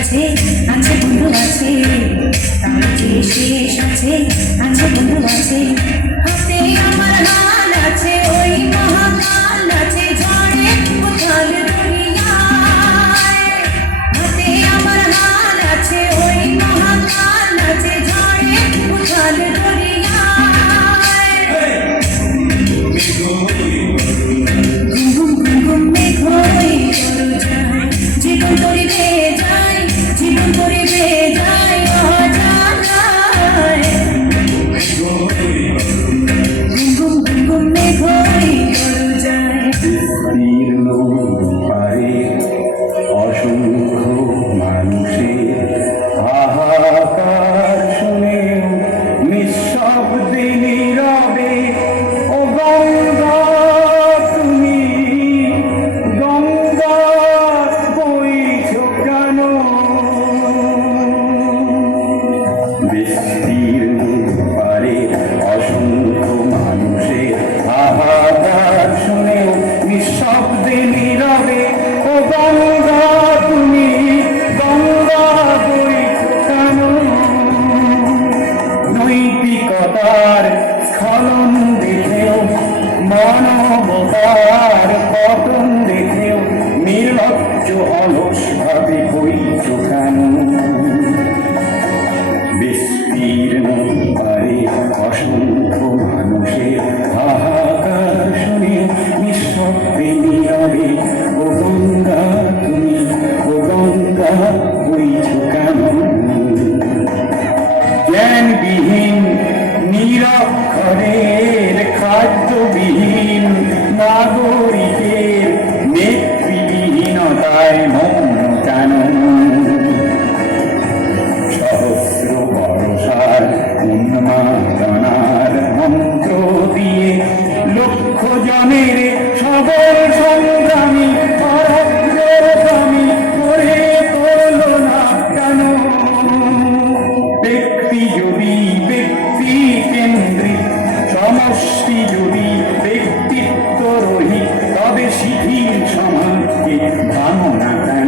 আছে আছে বন্ধু আছে, তার যে শেষ আছে আছে বন্ধু আছে। হাতে আমার হাল আছে ওই মহাকাল আছে, ঝড়ে উথাল দুনিয়ায়। হাতে আমার হাল আছে ওই মহাকাল আছে, ঝড়ে উথাল দুনিয়ায়। ঘুম ঘুম ঘুম মেঘ হয়ে চলো যায়, জীবন করিবে যায়, জীবন করিবে যায় অজানায়। ঘুম ঘুম ঘুম ঘুম মেঘ হয়ে চলো যায়। বিস্তীর্ণ পারে অসংখ্য মানুষের হাহাকার শুনে নিঃশব্দে নীরবে ও গঙ্গা তুমি, গঙ্গা বইছ কেন? বিস্তীর্ণ পারে অসংখ্য মানুষের হাহাকার শুনে নিঃশব্দে নীরবে ও গঙ্গা তুমি, গঙ্গা বইছ কেন? নৈতিকতার স্খলন দেখেও, মানবতার পতন দেখেও নির্লজ্জ অলস ভাবে বইছ কেন? বিস্তীর্ণ পারে অসংখ্য মানুষের হাহাকার শুনে নিঃশব্দে নীরবে ও গঙ্গা তুমি, ও গঙ্গা বইছ কেন? জ্ঞানবিহীন নিরক্ষরের খাদ্যবিহীন নাগরিকের নেতৃবিহীনতায় মৌন কেন? সহস্র বর্ষার উন্মাদনার মন্ত্র দিয়ে লক্ষ জনের সবল সংগ্রামী অগ্রগামী করে তোলো না কেন? ব্যক্তি যদি ব্যক্তি কেন্দ্রিক, সমষ্টি যদি ব্যক্তিত্ব রহিত, তবে শিথিল সমাজকে ভাঙো না কেন?